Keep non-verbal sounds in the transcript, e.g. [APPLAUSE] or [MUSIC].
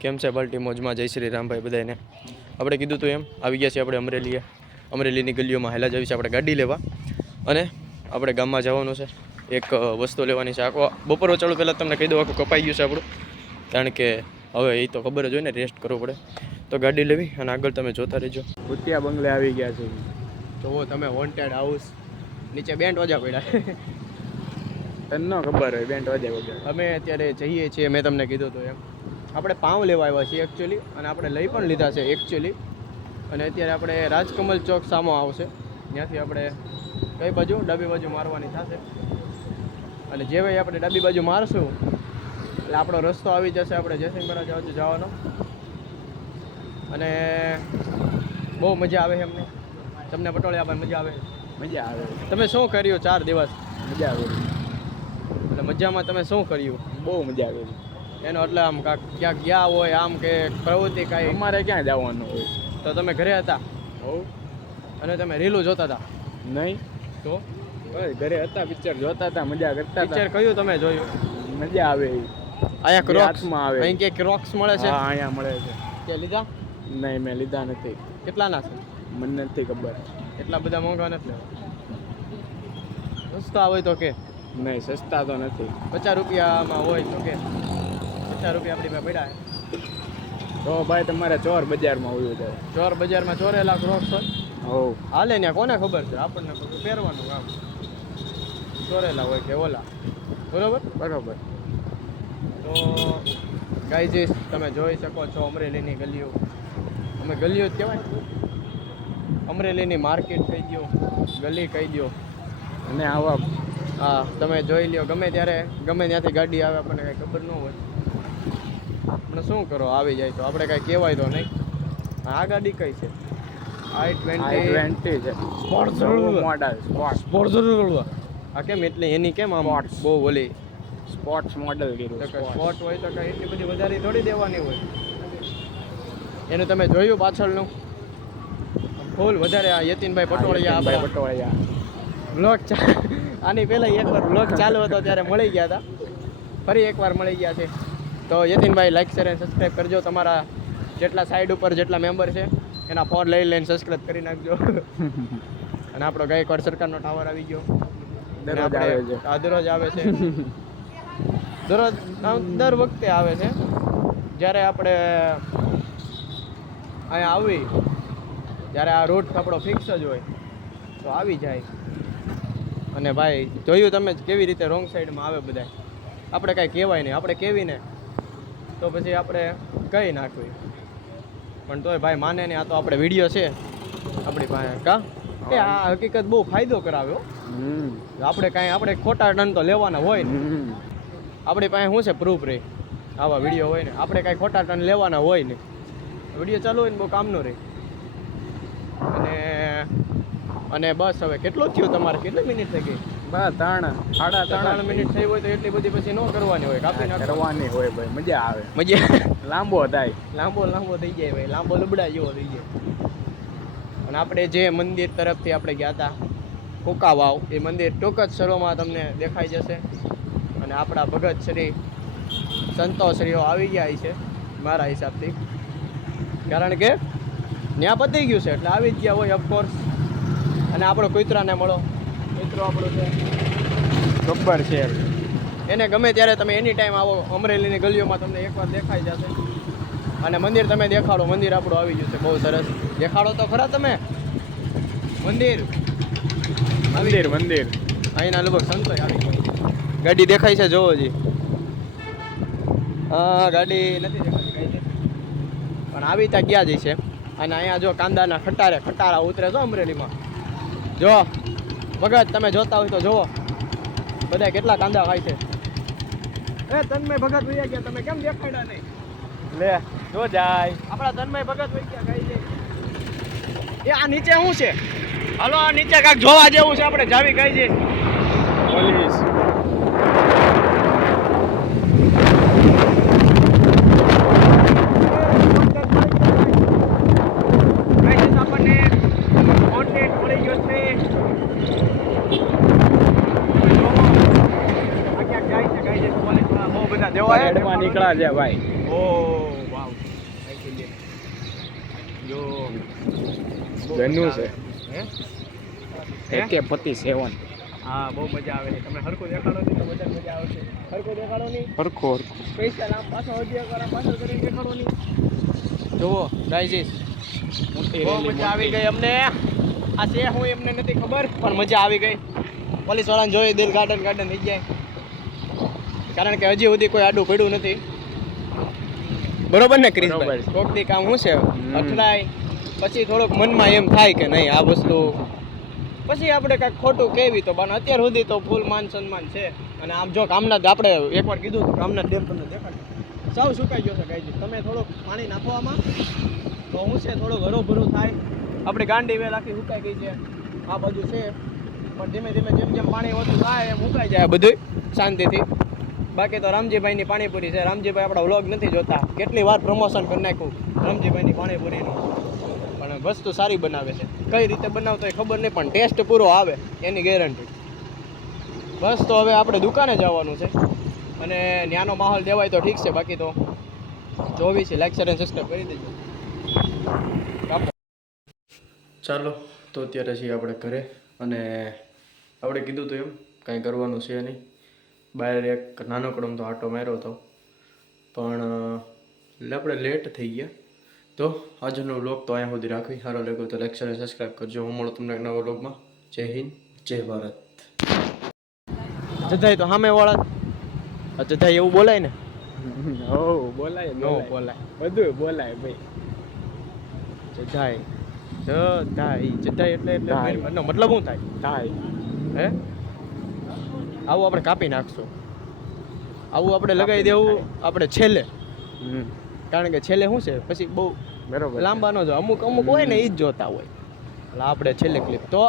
કેમ છે પાર્ટી મોજમાં? જય શ્રી રામભાઈ બધાને આપણે કીધું હતું એમ આવી ગયા છીએ આપણે અમરેલીએ. અમરેલીની ગલીઓમાં હેલા જવી છે આપણે ગાડી લેવા. અને આપણે ગામમાં જવાનું છે. એક વસ્તુ લેવાની છે. આખો બપોર ચાલુ પહેલાં તમને કહી દઉં આખું કપાઈ ગયું છે આપણું. કારણ કે હવે એ તો ખબર જ હોય ને રેસ્ટ કરવો પડે. તો ગાડી લેવી અને આગળ તમે જોતા રહેજો. ભૂતિયા બંગલે આવી ગયા છે. જુઓ તમે વોન્ટેડ હાઉસ નીચે બેન્ડ વાજા પડ્યા. તને ન ખબર હોય બેન્ટ વાજા પડ્યા અમે અત્યારે જઈએ છીએ મેં તમને કીધું હતું એમ. આપણે પાઉં લેવા આવ્યા છીએ એકચ્યુઅલી અને આપણે લઈ પણ લીધા છે એકચ્યુઅલી અને અત્યારે આપણે રાજકમલ ચોક સામો આવશે. ત્યાંથી આપણે કઈ બાજુ? ડાબી બાજુ મારવાની થશે. અને જે ભાઈ આપણે ડાબી બાજુ મારશું એટલે આપણો રસ્તો આવી જશે આપણે જયસિંહપરા બાજુ જવાનો. અને બહુ મજા આવે છે અમને તમને પટોળિયા ભાઈ મજા આવે? મજા આવે. તમે શું કર્યું ચાર દિવસ? મજા આવે. એટલે મજામાં તમે શું કર્યું? બહુ મજા આવે. એનો એટલે આમ ક્યાંક ગયા હોય આમ કે પ્રવૃત્તિ કાંઈ. અમારે ક્યાં જવાનું હોય? તો તમે ઘરે હતા? હોવ અને તમે રીલું જોતા હતા? નહીં. તો? બસ ઘરે હતા પિક્ચર જોતા હતા મજા કરતા પિક્ચર કયું તમે જોયું? મજા આવે. અહીંયા એ ક્રોક્સ હાથમાં આવે. અહીં કે ક્રોક્સ મળે છે? હા અહીંયા મળે છે. કે લીધા? નહીં મેં લીધા નથી. કેટલાના છે? મને નથી ખબર. એટલા બધા મોંઘા નથી? લેવા સસ્તા હોય તો કે. નહીં સસ્તા તો નથી. પચાસ રૂપિયામાં હોય તો કે. પચાસ રૂપિયા આપણી પાસે પડ્યા છે. તો ભાઈ તમારે ચોર બજારમાં હોવું છે. ચોર બજારમાં ચોરેલા ક્રોક્સ હોય હાલે ને કોને ખબર છે? આપણને પહેરવાનું કામ. ચોરેલા હોય કે ઓલા. બરોબર? બરોબર. તો ગાઈજીસ તમે જોઈ શકો છો અમરેલીની ગલીઓ. અમે ગલીઓ જ કહેવાય. અમરેલીની માર્કેટ કહી દો ગલી કહી દો. અને આવા હા તમે જોઈ લ્યો. ગમે ત્યારે ગમે ત્યાંથી ગાડી આવે આપણને કાંઈ ખબર ન હોય. આપણે શું કરો આવી જાય તો? આપણે કાંઈ કહેવાય તો નહીં. આ ગાડી કઈ છે? આઈ ટ્વેન્ટી છે. મોડલ સ્પોર્ટ સ્પોર્ટ્સ આ કેમ એટલે એની કેમ આમ Sports. બહુ ઓલી? સ્પોર્ટ્સ મોડલ કીધું સ્પોર્ટ હોય તો કાંઈ એટલી બધી વધારે થોડી દેવાની હોય. એનું તમે જોયું પાછળનું? ફૂલ વધારે આ યતીનભાઈ પટોળિયા ભાઈ પટોળિયા. બ્લોગ આની પહેલાં એકવાર બ્લોક ચાલુ હતો ત્યારે મળી ગયા હતા. ફરી એકવાર મળી ગયા છે. તો યતિનભાઈ લાઈક શેર અને સબસ્ક્રાઈબ કરજો. તમારા જેટલા સાઈડ ઉપર જેટલા મેમ્બર છે એના ફોન લઈ લઈને સબસ્ક્રાઈબ કરી નાખજો. [LAUGHS] અને આપણો ગાયકવાડ સરકારનો ટાવર આવી ગયો. દરરોજ આવે છે. આ દરરોજ આવે છે. દરરોજ દર વખતે આવે છે. જ્યારે આપણે અહીંયા આવી જ્યારે આ રૂટ આપણો ફિક્સ જ હોય તો આવી જાય. અને ભાઈ જોયું તમે કેવી રીતે રોંગ સાઈડમાં આવે બધા આપણે કાંઈ કહેવાય નહીં. આપણે કહેવીને તો પછી આપણે કહી નાખવી? પણ તોય ભાઈ માને નહીં આ તો આપણે વીડિયો છે. આપણી પાસે કા? એ આ હકીકત બહુ ફાયદો કરાવ્યો. આપણે કાંઈ આપણે ખોટા ટન તો લેવાના હોય ને. આપણી પાસે શું છે? પ્રૂફ રહી આવા વીડિયો હોય ને. આપણે કાંઈ ખોટા ટન લેવાના હોય ને. વીડિયો ચાલુ હોય ને બહુ કામનો રહે અને અને બસ હવે કેટલું થયું તમારે? કેટલી મિનિટ થઈ ગઈ? બસ ત્રણ સાડા ત્રણ મિનિટ થઈ હોય તો એટલી બધી પછી ન કરવાની હોય કાપી કરવાની હોય ભાઈ મજા આવે. મજા લાંબો થાય. લાંબો લાંબો થઈ જાય ભાઈ લાંબો લબડા જેવો થઈ જાય. અને આપણે જે મંદિર તરફથી આપણે ગયા હતા કોકાવાવ એ મંદિર ટૂંક જ શરૂમાં તમને દેખાઈ જશે. અને આપણા ભગત શ્રી સંતોશ્રીઓ આવી ગયા છે મારા હિસાબથી. કારણ કે ત્યાં પતી ગયું છે એટલે આવી જ ગયા હોય ઓફકોર્સ અને આપણો કુતરાને મળો. કૂતરો આપણો છે. ગબ્બર છે. એને ગમે ત્યારે તમે એની ટાઈમ આવો અમરેલીની ગલીઓમાં તમને એકવાર દેખાઈ જશે. અને મંદિર તમે દેખાડો મંદિર આપણું આવી ગયું છે બહુ સરસ. દેખાડો તો ખરા તમે? મંદિર? મંદિર મંદિર. અહીંના લગભગ સંતો આવી ગયો. ગાડી દેખાય છે જોવો જી. હા ગાડી નથી દેખાતી પણ આવી ત્યાં ગયા જ છે. અને અહીંયા જો કાંદાના ખટારે ખટારા ઉતરે છો અમરેલીમાં. જો. ભગત તમે જોતા હોય તો જુઓ. બધા કેટલા કાંદા ખાય છે. એ તન્મય ભગત વૈયા ગયા તમે કેમ દેખાડ્યા નહીં? લે જો જાય. આપણા તન્મય ભગત વઈ ગયા ખાઈ જાય એ આ નીચે શું છે? હાલો આ નીચે કાંઈક જોવા જેવું છે આપણે જાવી ખાઈ છે પોલીસ ગાઈસ આપણને કોન્ટેક્ટ મળી ગયો છે દેવા પરેડમાં નીકળ્યા છે ભાઈ. ઓ વાવ. જો. જનુ છે. હે? એકે પતિ સેવન. હા બહુ મજા આવે છે. તમે હરખું દેખાડો નહીં તો બધા મજા આવશે હરખો દેખાડો નહીં. હરખો હરખો. સ્પેશિયલ આમ પાછો હજી એક પાછો કરીને દેખાડો નહીં. જુઓ ગાઈઝીસ બહુ મજા આવી ગઈ અમને. આ છે હું એમને નથી ખબર પણ મજા આવી ગઈ. પોલીસ વાળાને જોઈ દિલ ગાર્ડન ગાર્ડન થઈ જાય. કારણ કે હજી સુધી કોઈ આડું પડ્યું નથી. બરોબર ને ક્રિશભાઈ? કોકથી કામ શું છે. અથડાય પછી થોડુંક મનમાં એમ થાય કે નહીં આ વસ્તુ. પછી આપણે કાંઈક ખોટું કહેવી તો પણ અત્યાર સુધી તો ફૂલ માન સન્માન છે. અને આમ જો કામના આપણે એકવાર કીધું હતું કામના ડેમ તમને દેખાડ સૌ સુકાઈ ગયો છે ગાયજી. તમે થોડુંક પાણી નાખવામાં તો હું છે થોડુંક હરોભરું થાય. આપણી ગાંડી વેલ આખી સુકાઈ ગઈ છે. આ બધું છે. પણ ધીમે ધીમે જેમ જેમ પાણી ઓછું થાય એમ સુકાઈ જાય બધું શાંતિથી. બાકી તો રામજીભાઈની પાણીપુરી છે. રામજીભાઈ આપણા વ્લોગ નથી જોતા. કેટલી વાર પ્રમોશન કરી નાખ્યું? રામજીભાઈની પાણીપુરીનું. પણ વસ્તુ સારી બનાવે છે. કઈ રીતે બનાવતો એ ખબર નહીં, પણ ટેસ્ટ પૂરો આવે, એની ગેરંટી બસ તો હવે આપણે દુકાને જવાનું છે. અને ત્યાંનો માહોલ દેવાય તો ઠીક છે, બાકી તો ચોવીસ લાઈક શેર એન્ડ સબસ્ક્રાઈબ કરી દેજો. ચાલો, તો અત્યારે છીએ આપણે ઘરે. અને આપણે કીધું તો એમ, કાંઈ કરવાનું છે નહીં. બહાર એક નાનકડો તો આટો માર્યો હતો. પણ એટલે આપણે લેટ થઈ ગયા. તો આજનો વ્લોગ તો અહીંયા સુધી રાખવી. સારો લાગ્યો તો લેક્ચરને સબસ્ક્રાઈબ કરજો. હું મળું તમને નવા વ્લોગમાં જય હિન્દ જય ભારત. જધાઈ તો સામે વાળા. જધાઈ એવું બોલાય ને? હો બોલાય નો બોલાય. બધું બોલાય ભાઈ. જધાઈ જધાઈ જધાઈ એટલે એટલે મતલબ શું થાય? થાય. હે? આવું આપણે કાપી નાખશું. આવું આપણે લગાવી દેવું આપણે છેલ્લે. કારણ કે છેલ્લે શું છે? પછી બહુ બરોબર લાંબા ન જો અમુક અમુક હોય ને એ જ જોતા હોય. એટલે આપણે છેલ્લે ક્લિપ તો